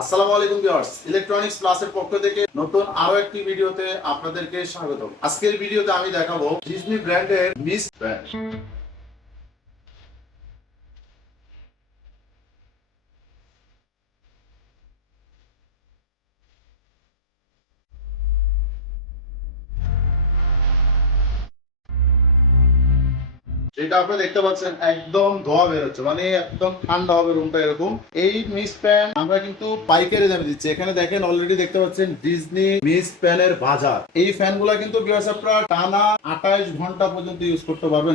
আসসালামু আলাইকুম viewers electronics প্লাসের পক্ষ থেকে নতুন আরও একটি ভিডিওতে আপনাদেরকে স্বাগত আজকের ভিডিওতে আমি দেখাবো ডিজনি ব্র্যান্ডের মিস ব্র্যান্ড যেটা আপনারা দেখতে পাচ্ছেন, একদম বেরোচ্ছে। মানে একদম ঠান্ডা হবে এরকম। এই মিস প্যান আমরা কিন্তু পাইকারি দিচ্ছি। এখানে দেখেন অলরেডি দেখতে পাচ্ছেন ডিজনি মিস বাজার। এই কিন্তু করতে পারবেন।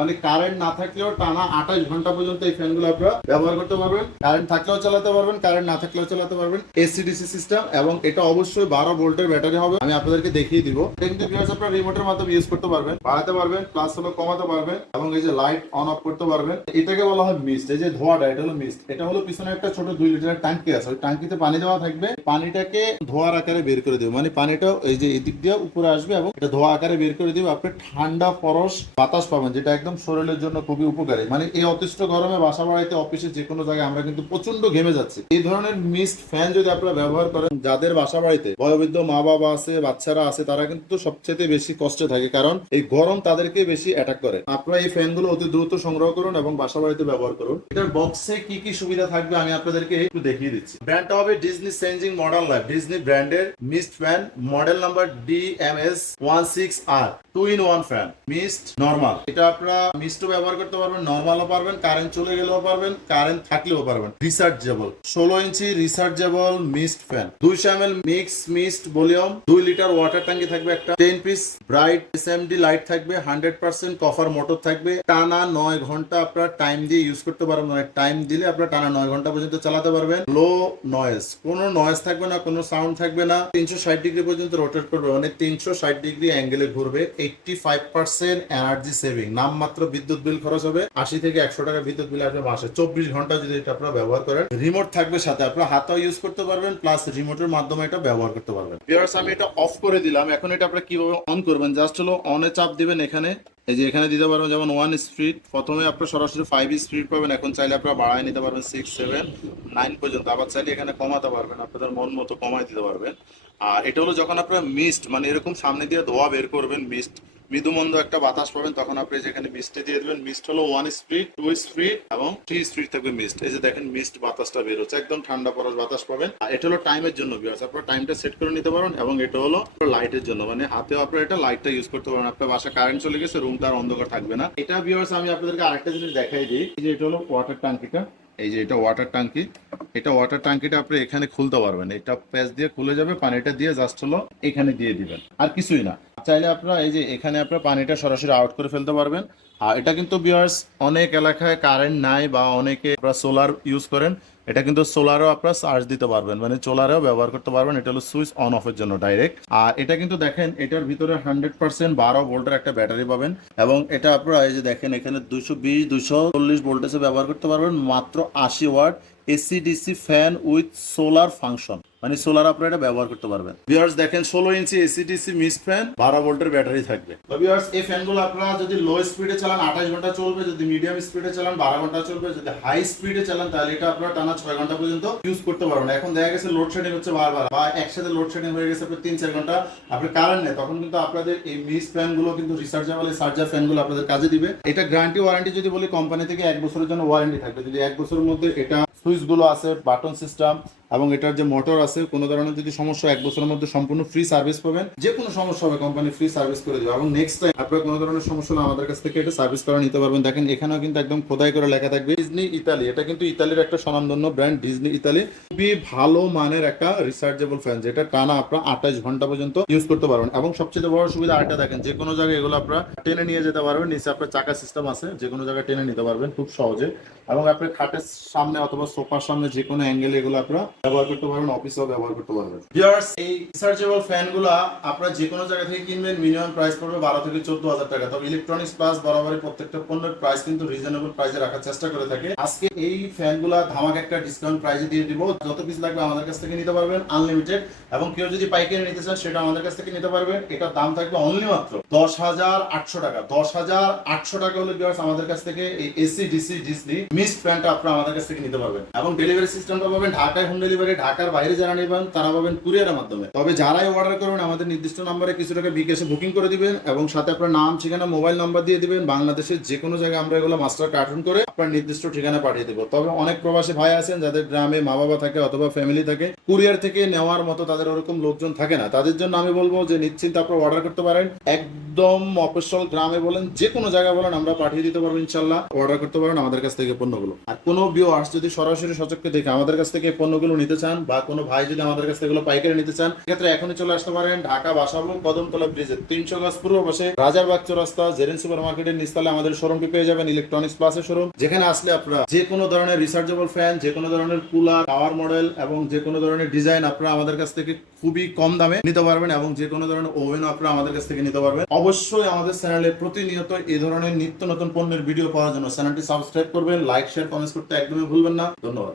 মানে কারেন্ট না থাকলেও টানা আঠাইশ ঘণ্টা পর্যন্ত এই আপনারা ব্যবহার করতে পারবেন। কারেন্ট থাকলেও চালাতে পারবেন কারেন্ট না থাকলেও চালাতে পারবেন। এসিডিসি সিস্টেম এবং এটা অবশ্যই বারো ভোল্টের ব্যাটারি হবে। আমি আপনাদেরকে দেখিয়ে দিব। কিন্তু আপনারা রিমোটের মাধ্যমে ইউজ করতে পারবেন, বাড়াতে পারবেন প্লাস হলো কমাতে পারবেন। এবং এই যে লাইট অন অফ করতে পারবেন। এটাকে বলা হয় মিস্ট এই যে ধোয়াটা, এটা হলো মিস্ট এটা হলো পিছনে একটা ছোট দুই লিটারের ট্যাঙ্কি আছে। ওই ট্যাঙ্কিতে পানি দেওয়া থাকবে। পানিটাকে ধোয়ার আকারে বের করে দেবে। মানে পানিটা এই যে এদিক দিয়ে উপরে আসবে এবং এটা ধোয়া আকারে বের করে দিবে। আপনি ঠান্ডা পরশ বাতাস পাবেন, যেটা একদম শরীরের জন্য খুবই উপকারী। মানে এই অতিষ্ঠ গরমে বাসা বাড়াইতে, অফিসে যে কোনো জায়গায় আমরা কিন্তু প্রচণ্ড ঘেমে যাচ্ছি। এই ধরনের মিস্ট ফ্যান যদি আপনারা ব্যবহার করেন, যাদের বাসা বাড়িতে বয়োবৃদ্ধ মা বাবা আছে, বাচ্চারা আছে, তারা কিন্তু সবচেয়ে বেশি কষ্টে থাকে। কারণ এই গরম তাদেরকে বেশি অ্যাটাক করে। আপনারা এই ফ্যানগুলো অতি দ্রুত সংগ্রহ করুন এবং বাসা বাড়িতে ব্যবহার করুন। এটার বক্সে কি কি সুবিধা থাকবে আমি আপনাদেরকে একটু দেখিয়ে দিচ্ছি। ব্র্যান্ডটা হবে Disney changing model life Disney ব্র্যান্ডের mist fan model number D M S one six R two in one fan mist normal এটা আপনারা মিস্টও ব্যবহার করতে পারবেন নর্মালও পারবেন কারেন্ট চলে গেলেও পারবেন কারেন্ট থাকলেও পারবেন। রিসার্চেবল ষোলো ইঞ্চি রিসার্চেবল মিস্ট ফ্যান দুইশো M L mix mist volume দুই লিটার ওয়াটার ট্যাঙ্কি থাকবে একটা। Ten piece bright S M D light থাকবে হান্ড্রেড পার্সেন্ট কফার মোটর থাকবে। টানা নয় ঘণ্টা আপনার টাইম দিয়ে ইউজ করতে পারবেন। মানে টাইম দিলে আপনার টানা নয় ঘণ্টা পর্যন্ত চালাতে পারবেন। লো নয়েজ কোনো নয়েজ থাকবে না, কোনো সাউন্ড থাকবে না। তিনশো ষাট ডিগ্রি পর্যন্ত রোটেট করবে। মানে তিনশো ষাট ডিগ্রি অ্যাঙ্গেলে ঘুরবে। Eighty five percent energy saving নামমাত্র বিদ্যুৎ বিল খরচ হবে। আশি থেকে একশো টাকা বিদ্যুৎ বিল আসবে মাসে। চব্বিশ ঘণ্টা যদি এটা আপনারা ব্যবহার করেন রিমোট থাকবে সাথে। আপনারা হাতাও ইউজ করতে পারবেন প্লাস রিমোটের মাধ্যমে এটা ব্যবহার করতে পারবেন। আমি এটা অফ করে দিলাম। এখন এটা আপনারা কীভাবে অন করবেন? জাস্ট হলো অনে চাপ দিবেন এখানে। এই যে এখানে দিতে পারবেন যেমন ওয়ান স্পিড প্রথমে আপনার সরাসরি ফাইভ স্পিড পাবেন, এখন চাইলে আপনারা বাড়ায় নিতে পারবেন সিক্স সেভেন নাইন পর্যন্ত। আবার চাইলে এখানে কমাতে পারবেন, আপনাদের মন মতো কমায় দিতে পারবেন। আর এটা হলো যখন আপনারা মিস্ট মানে এরকম সামনে দিয়ে ধোয়া বের করবেন মিস্ট মৃদুমন্দ একটা বাতাস পাবেন, তখন আপনি যেখানে মিস্টে দিয়ে দেবেন মিস্ট হলো ওয়ান স্পিড টু স্পিড এবং থ্রি স্পিড থাকবে মিস্ট এই যে দেখেন মিস্ট বাতাসটা বের হচ্ছে, একদম ঠান্ডা পরশ বাতাস পাবেন। এটা হলো টাইমের জন্য বিয়ার্স আপনার টাইমটা সেট করে নিতে পারেন এবং এটা হলো লাইটের জন্য। মানে হাতেও আপনার এটা লাইটটা ইউজ করতে পারেন আপনার বাসা কারেন্ট চলে গেছে রুমটা আর অন্ধকার থাকবে না। এটা বিয়ার্স আমি আপনাদেরকে আরেকটা জিনিস দেখাই দিই। যে এটা হলো ওয়াটার ট্যাঙ্কিটা এই যে এটা ওয়াটার ট্যাঙ্কি এটা ওয়াটার ট্যাঙ্কিটা আপনি এখানে খুলতে পারবেন। এটা প্যাচ দিয়ে খুলে যাবে, পানিটা দিয়ে জাস্ট হলো এখানে দিয়ে দিবেন। আর কিছুই না। চাইলে আপনারা এই যে এখানে আপনার পানিটা সরাসরি আউট করে ফেলতে পারবেন। আর এটা কিন্তু বিয়ার্স অনেক এলাকায় কারেন্ট নাই বা অনেকে আপনারা সোলার ইউজ করেন, এটা কিন্তু সোলারও আপনারা চার্জ দিতে পারবেন মানে সোলারেও ব্যবহার করতে পারবেন, এটা হলো সুইচ অন অফের জন্য ডাইরেক্ট আর এটা কিন্তু দেখেন, এটার ভিতরে হান্ড্রেড পার্সেন্ট বারো ভোল্টের একটা ব্যাটারি পাবেন এবং এটা আপনারা এই যে দেখেন, এখানে দুশো বিশ দুশো চল্লিশ ভোল্টেজে ব্যবহার করতে পারবেন, মাত্র আশি watt AC DC fan with solar function মানে সোলার আপনারা এটা ব্যবহার করতে পারবেন। ভিউয়ার্স দেখেন, ষোলো inch AC DC mist fan বারো ভোল্টের ব্যাটারি থাকবে। তো ভিউয়ার্স এই ফ্যানগুলো আপনারা যদি লো স্পিডে চালান, আঠাশ ঘণ্টা চলবে, যদি মিডিয়াম স্পিডে চালান, বারো ঘণ্টা চলবে, যদি হাই স্পিডে চালান, তাহলে এটা আপনারা টানা ছয় ঘণ্টা পর্যন্ত ইউজ করতে পারবেন। এখন দেখা গেছে লোডশেডিং হচ্ছে বারবার, বা একসাথে লোডশেডিং হয়ে গেছে আপনার তিন, চার ঘণ্টা আপনার কারেন্ট নেই তখন কিন্তু আপনাদের এই মিস ফ্যানগুলো কিন্তু রিসার্চেবল সার্জার ফ্যানগুলো আপনাদের কাজে দিবে। এটা গ্যারান্টি ওয়ারেন্টি যদি বলি কোম্পানি থেকে এক বছরের জন্য ওয়ারেন্টি থাকবে। যদি এক বছরের মধ্যে এটা সুইচগুলো আছে বাটন সিস্টেম এবং এটার যে মোটর আছে, কোনো ধরনের যদি সমস্যা এক বছরের মধ্যে সম্পূর্ণ ফ্রি সার্ভিস পাবেন। যে কোনো সমস্যা হবে কোম্পানি ফ্রি সার্ভিস করে দেবে। এবং নেক্সট টাইম আপনার কোনো ধরনের সমস্যা হলে আমাদের কাছ থেকে এটা সার্ভিস করা নিতে পারবেন। দেখেন, এখানেও কিন্তু একদম খোদাই করে লেখা থাকবে ডিজনি ইতালি এটা কিন্তু ইতালির একটা স্বনামধন্য ব্র্যান্ড ডিজনি ইতালি খুবই ভালো মানের একটা রিসার্চেবল ফ্যান যেটা টানা আপনারা আঠাশ ঘণ্টা পর্যন্ত ইউজ করতে পারবেন। এবং সবচেয়ে বড় সুবিধা আরেকটা দেখেন, যে কোনো জায়গায় এগুলো আপনারা টেনে নিয়ে যেতে পারবেন। নিচে আপনার চাকা সিস্টেম আছে, যে কোনো জায়গায় টেনে নিতে পারবেন খুব সহজে। এবং আপনার খাটের সামনে অথবা সোফার সামনে যে কোনো অ্যাঙ্গেলে এগুলো আপনারা ব্যবহার করতে পারবেন অফিসেও ব্যবহার করতে পারবেন। ভিউয়ার্স এই রিসার্চেবল ফ্যানগুলো আপনারা যে কোনো জায়গা থেকে কিনবেন মিনিমাম প্রাইস পড়বে বারো থেকে চোদ্দ হাজার টাকা। তবে ইলেকট্রনিক্স প্লাস বরাবরই প্রত্যেকটা পণ্যের প্রাইস কিন্তু রিজনেবল প্রাইসে রাখার চেষ্টা করে থাকে। আজকে এই ফ্যানগুলো ধামাক একটা ডিসকাউন্ট প্রাইসে দিয়ে দিব। যত পিস লাগবে আমাদের কাছ থেকে নিতে পারবেন আনলিমিটেড এবং কেউ যদি পাইকারি নিতে চান, সেটা আমাদের কাছ থেকে নিতে পারবেন এটার দাম থাকবে অনলি মাত্র দশ হাজার আটশো টাকা। দশ হাজার আটশো টাকা হলে ভিউয়ার্স আমাদের কাছ থেকে এই এসি ডিসি ডিসনি মিস্ট ফ্যানটা আপনারা আমাদের কাছ থেকে নিতে পারবেন। এবং ডেলিভারি সিস্টেমটা পাবেন ঢাকায় হোম ডেলিভারি ঢাকার বাইরে যারা নেবেন, তারা পাবেন কুরিয়ারের মাধ্যমে। তবে যারাই অর্ডার করবেন, আমাদের নির্দিষ্ট নাম্বারে কিছু টাকা বিকাশে বুকিং করে দিবেন এবং সাথে আপনার নাম, ঠিকানা মোবাইল নাম্বার দিয়ে দিবেন। বাংলাদেশের যে কোনো জায়গায় আমরা এগুলো মাস্টার কার্টুন করে আপনার নির্দিষ্ট ঠিকানা পাঠিয়ে দেবো। তবে অনেক প্রবাসী ভাই আছেন, যাদের গ্রামে মা বাবা থাকে অথবা ফ্যামিলি থাকে কুরিয়ার থেকে নেওয়ার মতো তাদের ওরকম লোকজন থাকে না। তাদের জন্য আমি বলব যে নিশ্চিন্তে আপনারা অর্ডার করতে পারেন। একদম অফিসিয়াল গ্রামে বলেন যে কোনো জায়গায় বলেন, আমরা পাঠিয়ে দিতে পারব ইনশাল্লাহ অর্ডার করতে পারেন আমাদের কাছ থেকে পণ্যগুলো। আর কোনো ভিউয়ার্স যদি সরাসরি সচক্ষে দেখে আমাদের কাছ থেকে পণ্যগুলো নিতে চান বা কোনো ভাই যদি আমাদের কাছ থেকে এগুলো পাইকারি নিতে চান সেক্ষেত্রে এখনই চলে আসতে পারেন ঢাকা বাসাবো কদমতলা ব্রিজের তিনশো গাছ পূর্ব পাশে রাজারবাগ চৌরাস্তা জেরেন সুপার মার্কেটের নিচতলে আমাদের শোরুমটি পেয়ে যাবেন ইলেকট্রনিক্স প্লাসের শোরুম যেখানে আসলে আপনারা যে কোনো ধরনের রিসার্চেবল ফ্যান যে কোনো ধরনের কুলার পাওয়ার মডেল এবং যে কোনো ধরনের ডিজাইন আপনারা আমাদের কাছ থেকে খুবই কম দামে নিতে পারবেন এবং যে কোনো ধরনের ওভেনও আপনারা আমাদের কাছ থেকে নিতে পারবেন। অবশ্যই আমাদের চ্যানেলে প্রতিনিয়ত এই ধরনের নিত্য নতুন পণ্যের ভিডিও পাওয়ার জন্য চ্যানেলটি সাবস্ক্রাইব করবেন লাইক শেয়ার কমেন্টস করতে একদমই ভুলবেন না। ধন্যবাদ।